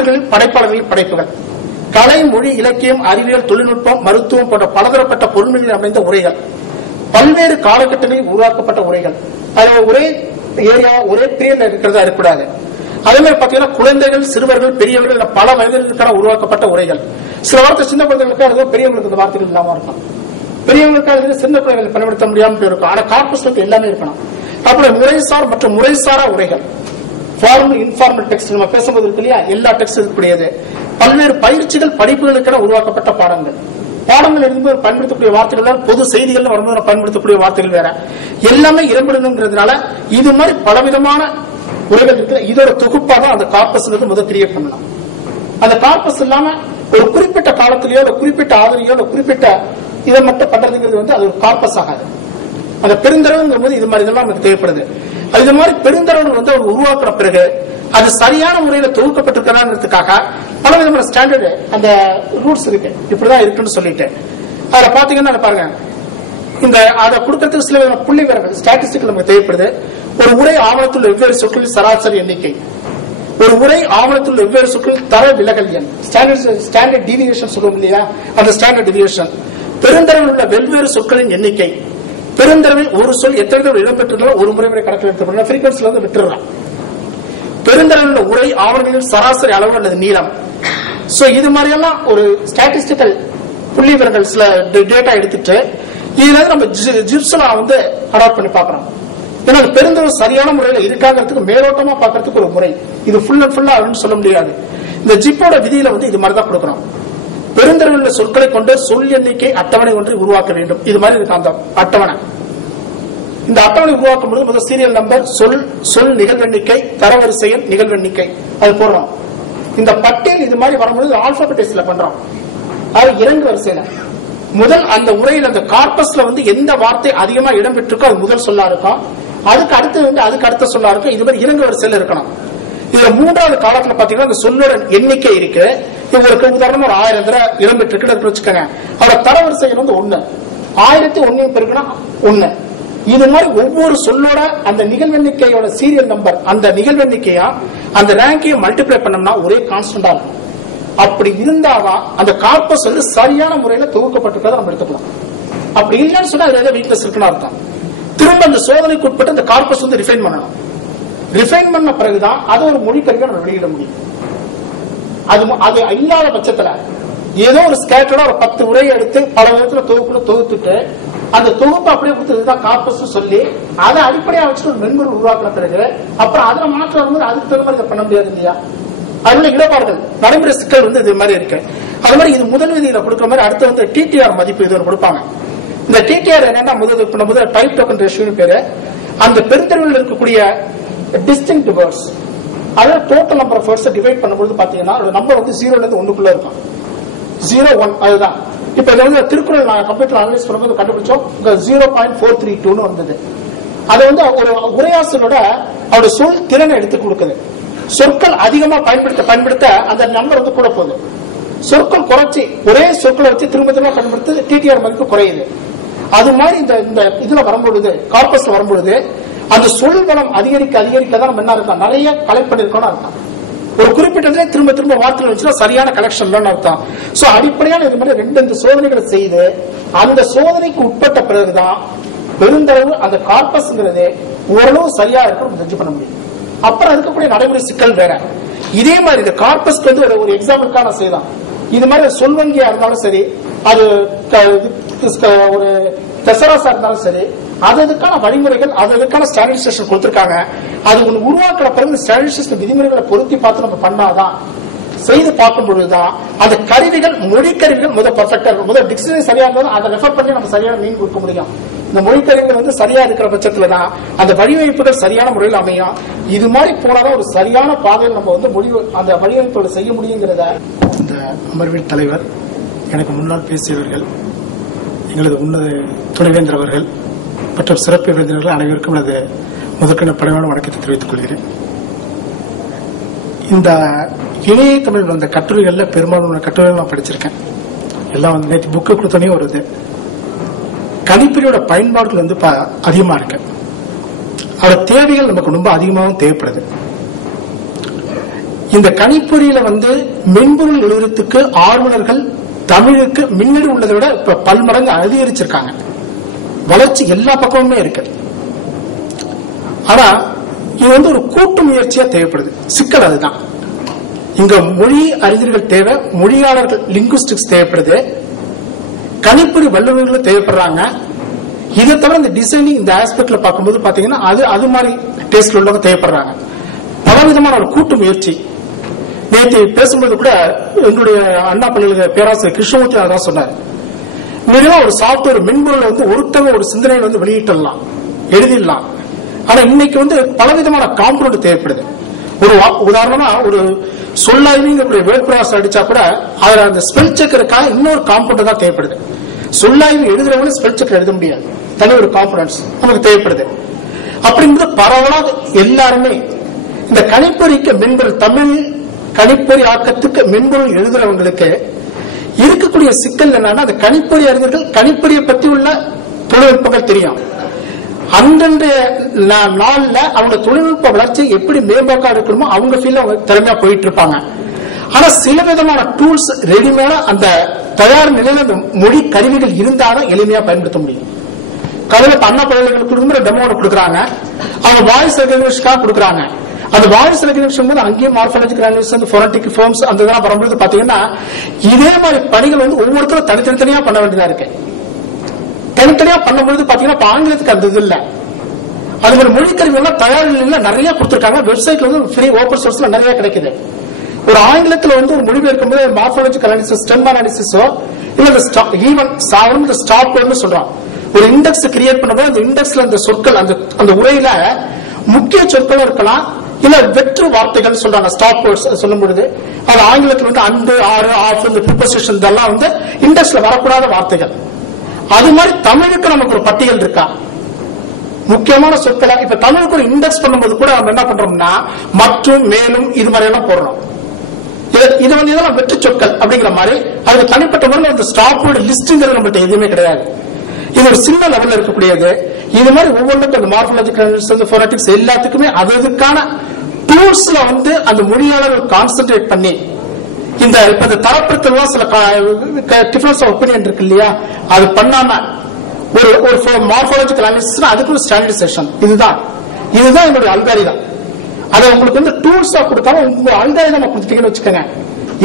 ஆசிரியர்களின் படைப்பாளர்களின் படைப்புகள். கலை மொழி இலக்கியம் அறிவியல் தொழில்நுட்பம் மருத்துவம் போன்ற பலதரப்பட்ட பொருள்களில் அமைந்த உரைகள். பல்வேறு காலகட்டங்களில் உருவாக்கப்பட்ட உரைகள். அது ஒரே ஏரியா ஒரே பீரியட்ல இருக்கிறதா இருக்கக்கூடாது. அதே மாதிரி பாத்தீங்கன்னா குழந்தைகள் சிறுவர்கள் பெரியவர்கள் பல வயதினருக்கான உருவாக்கப்பட்ட உரைகள். சில வார்த்தை சின்ன குழந்தைகளுக்காக அது பெரியவங்களுக்கு இந்த வார்த்தைகள் இல்லாம இருக்கும் பெரியவங்களுக்காக சின்ன குழந்தைகள் பயன்படுத்த முடியாமல் இருக்கும் ஆனா கார்பஸ் எல்லாமே இருக்கணும். அப்புறம் முறைசார் மற்றும் முறைசாரா உரைகள். ஃபார்மல் இன்ஃபார்மல் டெக்ஸ்ட் நம்ம பேசும்போது இருக்கு இல்லையா? எல்லா டெக்ஸ்ட் இருக்கக்கூடியது. பல்வேறு பயிற்சிகள் படிப்புகளுக்கென உருவாக்கப்பட்ட பாடங்கள். பாடங்கள் எழுதும்போது பயன்படுத்தக்கூடிய வார்த்தைகள் தான் பொது செய்திகள் வரும்போது பயன்படுத்தக்கூடிய வார்த்தைகள் வேற. எல்லாமே இடம்பெறணுங்கிறதுனால இது மாதிரி பலவிதமான உரைகள் இருக்கு இதோட தொகுப்பாக தான் அந்த கார்பஸ் முதல் கிரியேட் பண்ணலாம். அந்த கார்பஸ் இல்லாம ஒரு குறிப்பிட்ட காலத்திலேயோ ஒரு குறிப்பிட்ட ஆதரியோ ஒரு குறிப்பிட்ட இதை மட்டும் பண்றதுங்கிறது வந்து அது ஒரு கார்பஸ் ஆகாது. அந்த பெருந்தரவுங்கும் போது இது மாதிரி இதெல்லாம் நமக்கு தேவைப்படுது. அது இது மாதிரி பெருந்தரவு வந்து அவர் உருவாக்குற பிறகு அது சரியான முறையில தொகுக்கப்பட்டிருக்கிறாங்கிறதுக்காக பல விதமான ஸ்டாண்டர்டு அந்த ரூல்ஸ் இருக்கு. இப்படிதான் இருக்குன்னு சொல்லிட்டு. அதுல பாத்தீங்கன்னா பாருங்க. இந்த அதை கொடுக்கறதுக்கு சில விதமான புள்ளி விவரங்கள் ஸ்டாட்டிஸ்டிக் நமக்கு தேவைப்படுது. ஒரு உரை ஆவணத்தில் வெவ்வேறு சொற்களில் சராசரி எண்ணிக்கை. ஒரு உரை ஆவணத்தில் வெவ்வேறு சொற்கள் தர விலகல் எண். ஸ்டாண்டர்ட் ஸ்டாண்டர்ட் டிவியேஷன் சொல்லுவோம் இல்லையா? அந்த ஸ்டாண்டர்ட் டிவியேஷன் பெருந்தரவில் உள்ள வெவ்வேறு சொற்களின் எண்ணிக்கை. பெருந்தரவில் ஒரு சொல் எத்தனை தடவை இடம்பெற்றிருந்தாலும் ஒரு முறை முறை கணக்கில் எடுத்துக்கணும் ஃப்ரீக்வன்சில வந்து விட்டுறான் பெருந்தரவில் உரை ஆவணங்களின் சராசரி அளவு அல்லது நீளம். சோ இது மாதிரியெல்லாம் ஒரு ஸ்டாட்டிஸ்டிக்கல் புள்ளி விவரங்கள் சில டேட்டா எடுத்துட்டு இதுல நம்ம ஜிப்சலா வந்து அடாப்ட் பண்ணி பார்க்கறோம் ஏன்னா பெருந்தரவு சரியான முறையில இருக்காங்கிறதுக்கு மேலோட்டமா பாக்குறதுக்கு ஒரு முறை. இது ஃபுல் அண்ட் ஃபுல்லா அப்படின்னு சொல்ல முடியாது. இந்த ஜிப்போட விதியில வந்து இது மாதிரி தான் கொடுக்கறோம் பெருந்தரவில் உள்ள சொற்களை கொண்டு சொல் எண்ணிக்கை அட்டவணை ஒன்றை உருவாக்க வேண்டும். இது மாதிரி இருக்கு அந்த அட்டவணை. இந்த அட்டவணை உருவாக்கும் பொழுது முதல் சீரியல் நம்பர் சொல் சொல் நிகழ்வெண்ணிக்கை தரவரிசை நிகழ்வெண்ணிக்கை. அது போடுறோம். இந்த பட்டியல் இது மாதிரி வரும்பொழுது ஆல்பாபெட்டிஸ்ல பண்றோம். அது இறங்கு வரிசையில. முதல் அந்த உரையில் அந்த கார்பஸ்ல வந்து எந்த வார்த்தை அதிகமா இடம்பெற்றிருக்கோ அது முதல் சொல்லா இருக்கும் அதுக்கு அடுத்து வந்து அதுக்கு அடுத்த சொல்லா இருக்கும் இது மாதிரி இறங்கு வரிசையில் இருக்கணும். இதுல மூன்றாவது காலத்துல பாத்தீங்கன்னா இந்த சொல்லோட எண்ணிக்கை இருக்கு. இவருக்கு உதாரணம் ஒரு ஆயிரம் தடவை இடம் வச்சுக்கோங்க. அவரோட தரவரிசை வந்து ஒண்ணு. ஆயிரத்தி ஒன்னு பெருக்குன்னா ஒண்ணு. இது மாதிரி ஒவ்வொரு சொல்லோட அந்த நிகழ்வெண்ணிக்கையோட சீரியல் நம்பர் அந்த நிகழ்வெண்ணிக்கையா அந்த ரேங்கையும் மல்டிப்ளை பண்ணோம்னா ஒரே கான்ஸ்டன்டா இருக்கும். அப்படி இருந்தாதான் அந்த கார்பஸ் வந்து சரியான முறையில தொகுக்கப்பட்டிருக்கிறத நம்ம எடுத்துக்கலாம். அப்படி இல்லைன்னு சொன்னா அதுல ஏதோ வீக்னஸ் இருக்குன்னு அர்த்தம். திரும்ப அந்த சோதனைக்கு உட்பட்டு அந்த கார்பஸ் வந்து ரிஃபைன் பண்ணணும். ரிஃபைன் பண்ண பிறகுதான் அது ஒரு மொழி கருவியை நம்ம வெளியிட முடியும். அது அது இல்லாத பட்சத்துல ஏதோ ஒரு ஸ்கேட்டர்டா ஒரு பத்து உரை எடுத்து பல விதத்துல தொகுப்புல தொகுத்துட்டு அந்த தொகுப்பு அப்படியே கொடுத்து இதுதான் சொல்லி அதை அடிப்படையா வச்சுட்டு ஒரு மென்பொருள் உருவாக்கின பிறகு அப்புறம் அதுல மாற்றம் வரும்போது அதுக்கு தகுந்த மாதிரி பண்ண முடியாது இல்லையா? அதுல இடபாடுகள் நடைமுறை சிக்கல் வந்து இது மாதிரி இருக்கு. அது மாதிரி இது முதல் விதியில கொடுக்குற மாதிரி அடுத்து வந்து டிடிஆர் மதிப்பு இது ஒன்று கொடுப்பாங்க. இந்த டிடிஆர் என்னன்னா முதல் இப்ப முதல்ல டைப் டோக்கன் ரேஷியோன்னு பேரு. அந்த பெருந்தெருவில் இருக்கக்கூடிய டிஸ்டிங் வேர்ட்ஸ் அதாவது total number of words divide பண்ணும்போது பாத்தீங்கன்னா நம்பர் வந்து ஜீரோல இருந்து ஒண்ணுக்குள்ள இருக்கும். ஜீரோ ஒன் அதுதான் இப்ப இதை வந்து திருக்குறள் நான் கம்ப்யூட்டர் அனலைஸ் பண்ணும்போது கண்டுபிடிச்சோம். ஜீரோ பாயிண்ட் ஃபோர் த்ரீ டூன்னு வந்தது. அது வந்து ஒரு உரையாசனோட அவரோட சொல் திறனை எடுத்து கொடுக்குது. சொற்கள் அதிகமா பயன்படுத்த பயன்படுத்த அந்த நம்பர் வந்து கூட போகுது. சொற்கள் குறைச்சி ஒரே சொற்களை வச்சு திரும்ப திரும்ப பயன்படுத்து டிடிஆர் மதிப்பு குறையுது. அது மாதிரி இந்த இந்த இதுல வரும்பொழுது கார்பஸ்ல வரும்பொழுது அந்த சொல் வளம் அதிகரிக்க அதிகரிக்க தான் நம்ம என்ன இருக்கோம் நிறைய கலெக்ட் பண்ணிருக்கோம்னு அர்த்தம். ஒரு குறிப்பிட்ட திரும்ப திரும்ப வார்த்தைகள் வச்சுன்னா சரியான கலெக்ஷன் அர்த்தம். சோ அடிப்படையான இது மாதிரி ரெண்டு இந்த சோதனைகளை செய்து அந்த சோதனைக்கு உட்பட்ட பிறகுதான் பெருந்தளவு அந்த கார்பஸ்ங்கிறது ஓரளவு சரியா இருக்கும் ஜட்ஜ் பண்ண முடியும். அப்புறம் இருக்கக்கூடிய நடைமுறை சிக்கல் வேற. இதே மாதிரி இந்த கார்பஸ்க்கு வந்து ஒரு- ஒரு எக்ஸாம்பிளுக்கான செய்தான் இது மாதிரி சொல்வங்கியா இருந்தாலும் சரி அது ஒரு தெசராசா இருந்தாலும் சரி அது அதுக்கான வழிமுறைகள் அது அதுக்கான ஸ்டாண்டர்டைசேஷன் கொடுத்திருக்காங்க. அது ஒன்று உருவாக்கிற பிறகு ஸ்டாண்டர்டைசேஷன் விதிமுறைகளை பொருத்தி பார்த்து நம்ம பண்ணாதான் செய்து பார்க்கும் பொழுதுதான் அந்த கருவிகள் மொழி கருவிகள் முதல் பர்ஃபெக்டா இருக்கும். முதல் டிக்ஷனரி சரியா இருந்தாலும் அதை ரெஃபர் பண்ணி நம்ம சரியான மீன் கொடுக்க முடியும். இந்த மொழி கருவிகள் வந்து சரியா இருக்கிற பட்சத்துல தான் அந்த வடிவமைப்புகள் சரியான முறையில் அமையும். இது மாதிரி போனாதான் ஒரு சரியான பாதையில் நம்ம வந்து முடிவு அந்த வடிவமைப்புகளை செய்ய முடியுங்கிறத இந்த அமர்வின் தலைவர் எனக்கு முன்னால் பேசியவர்கள் எங்களது உன்னத துணைவேந்தர் அவர்கள் மற்றும் சிறப்பு விருந்தினர்கள் அனைவருக்கும் எனது முதற்கன பணிவான வணக்கத்தை தெரிவித்துக் கொள்கிறேன். இந்த இணைய தமிழ் வந்த கட்டுரைகள்ல பெரும்பாலான கட்டுரைகள் நான் படிச்சிருக்கேன். எல்லாம் வந்து நேற்று புக்கு கொடுத்தோன்னே வருது. கணிப்பொறியோட பயன்பாடுகள் வந்து ப- அதிகமா இருக்கு. அதோட தேவைகள் நமக்கு ரொம்ப அதிகமாகவும் தேவைப்படுது. இந்த கணிப்பொறியில வந்து மென்பொருள் எழுதுறதுக்கு ஆர்வலர்கள் தமிழுக்கு முன்னாடி உள்ளதை விட இப்ப பல்மடங்கு அதிகரிச்சிருக்காங்க வளர்ச்சி எல்லா பக்கமுமே இருக்கு. ஆனா இது வந்து ஒரு கூட்டு முயற்சியா தேவைப்படுது. சிக்கல் அதுதான். இங்க மொழி அறிஞர்கள் தேவை மொழியாளர்கள் லிங்குஸ்டிக்ஸ் தேவைப்படுது. கணிப்பொறி வல்லுநர்கள் தேவைப்படுறாங்க. இதை தவிர இந்த டிசைனிங் இந்த ஆஸ்பெக்ட்ல பார்க்கும்போது பாத்தீங்கன்னா அது அது மாதிரி டேஸ்ட்ல உள்ளவங்க தேவைப்படுறாங்க. பல விதமான ஒரு கூட்டு முயற்சி. நேற்று பேசும்போது கூட எங்களுடைய அண்ணா பள்ளியில பேராசிரியர் கிருஷ்ணமூர்த்தி அதான் சொன்னார். மிகவும் ஒரு சாப்ட்வேர் மென்பொருளை வந்து ஒருத்தவங்க ஒரு சிந்தனையை வந்து வெளியிட்டலாம் எழுதிடலாம் ஆனா இன்னைக்கு வந்து பலவிதமான காம்பவுண்ட் தேவைப்படுது. ஒரு உதாரணமா ஒரு சொல்லாய்வுங்கிற வேர்ட் ப்ராசஸ் அடிச்சா கூட அதுல அந்த ஸ்பெல் செக்கருக்காக இன்னொரு காம்பவுண்ட் தான் தேவைப்படுது. சொல்லாய்வு எழுதுறவங்க ஸ்பெல் செக் எழுத முடியாது. தனி ஒரு காம்பனன்ஸ் நமக்கு தேவைப்படுது. அப்படிங்கிறது பரவலாக எல்லாருமே இந்த கணிப்பொறிக்கு மென்பொருள் தமிழ் கணிப்பொறி ஆக்கத்துக்கு மென்பொருள் எழுதுறவங்களுக்கு இருக்கக்கூடிய சிக்கல் என்னன்னா அந்த கணிப்பொறி அறிஞர்கள் கணிப்பொறியை பத்தி உள்ள தொழில்நுட்பங்கள் தெரியும். அந்தந்த நா- நாள்ல அவங்க தொழில்நுட்ப வளர்ச்சி எப்படி மேம்பாக்கா இருக்கணுமோ அவங்க ஃபீல்ல அவங்க திறமையா போயிட்டு இருப்பாங்க ஆனா சில விதமான டூல்ஸ் ரெடிமேடா அந்த தயார் நிலையில அந்த மொழி கருவிகள் இருந்தாலும் எளிமையா பயன்படுத்த முடியும். கதையில இப்ப அண்ணா பல்கலைக்கழகம் டெமோ கொடுக்குறாங்க. அவங்க வாய்ஸ் ரெகக்னிஷனுக்காக கொடுக்குறாங்க. அந்த வாய்ஸ் ரெகக்னிஷன் போது அங்கேயும் மார்பாலஜிக்கல் அனாலிசிஸ் அந்த ஃபோனட்டிக் ஃபார்ம்ஸ் அந்த இதெல்லாம் வரும்போது பாத்தீங்கன்னா இதே மாதிரி பணிகள் வந்து ஒவ்வொருத்தரும் தனித்தனித்தனியா பண்ண வேண்டியதா இருக்கு. தனித்தனியா பண்ணும்போது பாத்தீங்கன்னா ஆங்கிலத்துக்கு அந்த இது இல்ல. அது மாதிரி மொழிக்கருவி எல்லாம் தயார் நிலையில நிறைய கொடுத்திருக்காங்க. வெப்சைட்ல வந்து ஃப்ரீ ஓப்பன் சோர்ஸ்ல நிறைய கிடைக்குது. ஒரு ஆங்கிலத்துல வந்து ஒரு மொழிபெயர்க்கும் போது மார்பாலஜிக்கல் அனாலிசிஸ் ஸ்டெம் அனாலிசிஸோ இல்ல ஈவன் சாவரம் இந்த ஸ்டாப் சொல்றான் ஒரு இண்டெக்ஸ் கிரியேட் பண்ணும்போது அந்த இண்டெக்ஸ்ல அந்த சொற்கள் அந்த அந்த உரையில முக்கிய சொற்களும் இருக்கலாம். இல்ல வெற்று வார்த்தைகள் சொல்றாங்க. ஸ்டாப் வேர்ட்ஸ் சொல்லும் பொழுது அது ஆங்கிலத்தில் வந்து அண்டு ஆறு ஆஃப் இந்த ப்ரிப்போசிஷன் இதெல்லாம் வந்து இண்டெக்ஸ்ல வரக்கூடாத வார்த்தைகள். அது மாதிரி தமிழுக்கு நமக்கு ஒரு பட்டியல் இருக்கா? முக்கியமான சொற்களை? இப்ப தமிழுக்கு ஒரு இண்டெக்ஸ் பண்ணும்போது கூட நம்ம என்ன பண்றோம்னா மற்றும் மேலும் இது மாதிரி எல்லாம் போடுறோம் இது- இது வந்து இதெல்லாம் வெற்றி சொற்கள் அப்படிங்கிற மாதிரி அதுக்கு தனிப்பட்ட முறையில் அந்த ஸ்டாப்போட லிஸ்ட்ங்கிறது நம்மகிட்ட எதுவுமே கிடையாது. இது ஒரு சின்ன லெவல்ல இருக்கக்கூடியது. இது மாதிரி ஒவ்வொன்றுக்கும் அந்த மார்பலாஜிக்கல் ஃபோனட்டிக்ஸ் எல்லாத்துக்குமே அது அதுக்கான டூல்ஸ்ல வந்து அந்த மொழியாளர்கள் கான்சென்ட்ரேட் பண்ணி இந்த இப்ப இந்த தரப்படுத்தலாம் சில டிஃபரன்ஸ் ஆஃப் ஒப்பீனியன் இருக்கு இல்லையா? அது பண்ணாம ஒரு ஒரு மார்பாலஜிக்கல் அனாலிசிஸ் அதுக்கு ஒரு ஸ்டாண்டர்டைசேஷன் இதுதான். இதுதான் என்னுடைய அல்காரிதம் அதை உங்களுக்கு வந்து டூல்ஸா கொடுத்தாலும் உங்க அல்காரிதம் கொடுத்துட்டீங்கன்னு வச்சுக்கோங்க.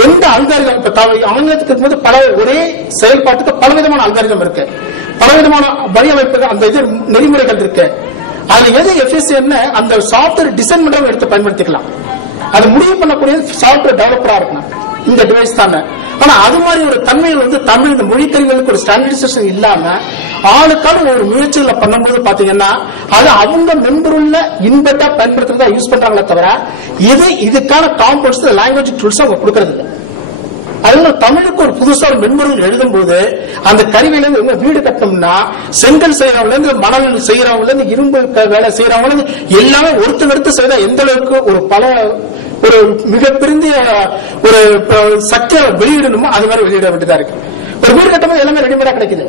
எந்த அல்காரிதம் இப்ப ஆங்கிலத்துக்கு இருக்கும்போது பல ஒரே செயல்பாட்டுக்கு பலவிதமான அல்காரிதம் இருக்கு. பலவிதமான வடிவமைப்புகள் அந்த இது நெறிமுறைகள் இருக்கு. அதுல எது எஃபிசியன்ட் அந்த சாஃப்ட்வேர் டிசைன் பண்றவங்க எடுத்து பயன்படுத்திக்கலாம். அது முடிவு பண்ணக்கூடிய சாஃப்ட்வேர் டெவலப்பரா இருக்கணும். இந்த டிவைஸ் தானே. ஆனா அது மாதிரி ஒரு தன்மையில் வந்து தமிழ் இந்த மொழிக்கருவிகளுக்கு ஒரு ஸ்டாண்டர்டைசேஷன் இல்லாம ஆளுக்கான ஒரு முயற்சிகளை பண்ணும்போது பாத்தீங்கன்னா அது அவங்க மென்பொருள்ல இன்பெட்டா பயன்படுத்துறதா யூஸ் பண்றாங்களே தவிர இது இதுக்கான காம்பவுண்ட்ஸ் லாங்குவேஜ் டூல்ஸ் அவங்க கொடுக்கறது இல்லை அதனால தமிழுக்கு ஒரு புதுசா ஒரு மென்பொருள் எழுதும்போது அந்த கருவியில இருந்து வீடு கட்டணும்னா செங்கல் செய்யறவங்க இருந்து மணல் செய்யறவங்கள இருந்து இரும்பு வேலை செய்யறவங்கள இருந்து எல்லாமே ஒருத்தர் எடுத்து செய்தா எந்த அளவுக்கு ஒரு பல ஒரு மிகப்பெரிய ஒரு சக்தியை வெளியிடணுமோ அது மாதிரி வெளியிட வேண்டியதா இருக்கு. ஒரு வீடு கட்டும்போது எல்லாமே ரெடிமேடா கிடைக்குது.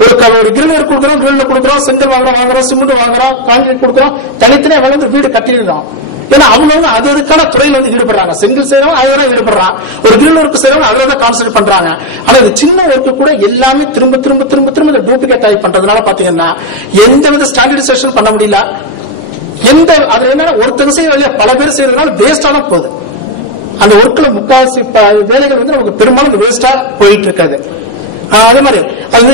ஒரு க- ஒரு கிரில்லர் கொடுக்குறோம் கிரில் கொடுக்குறோம் செங்கல் வாங்குறோம் வாங்குறோம் சிமெண்ட் வாங்குறோம் கான்கிரீட் கொடுக்குறோம் தனித்தனியா வளர்ந்து வீடு கட்டிடுறோம் ஏன்னா அவங்க அது அதுக்கான துறையில வந்து ஈடுபடுறாங்க. செங்கல் செய்யறவங்க அதுதான் ஈடுபடுறான். ஒரு கிரில் ஒர்க் செய்யறவங்க அதுல தான் கான்சென்ட் பண்றாங்க. ஆனா இது சின்ன ஒர்க்கு கூட எல்லாமே திரும்ப திரும்ப திரும்ப திரும்ப இந்த டூப்ளிகேட் ஆகி பண்றதுனால பாத்தீங்கன்னா எந்த வித ஸ்டாண்டர்டைசேஷன் பண்ண முடியல. எந்த அதுல என்னன்னா ஒருத்தர் செய்யற இல்லையா பல பேர் செய்யறதுனால வேஸ்டா தான் போகுது. அந்த ஒர்க்ல முக்காவாசி வேலைகள் வந்து நமக்கு பெரும்பாலும் வேஸ்டா போயிட்டு இருக்காது. அதே மாதிரி அது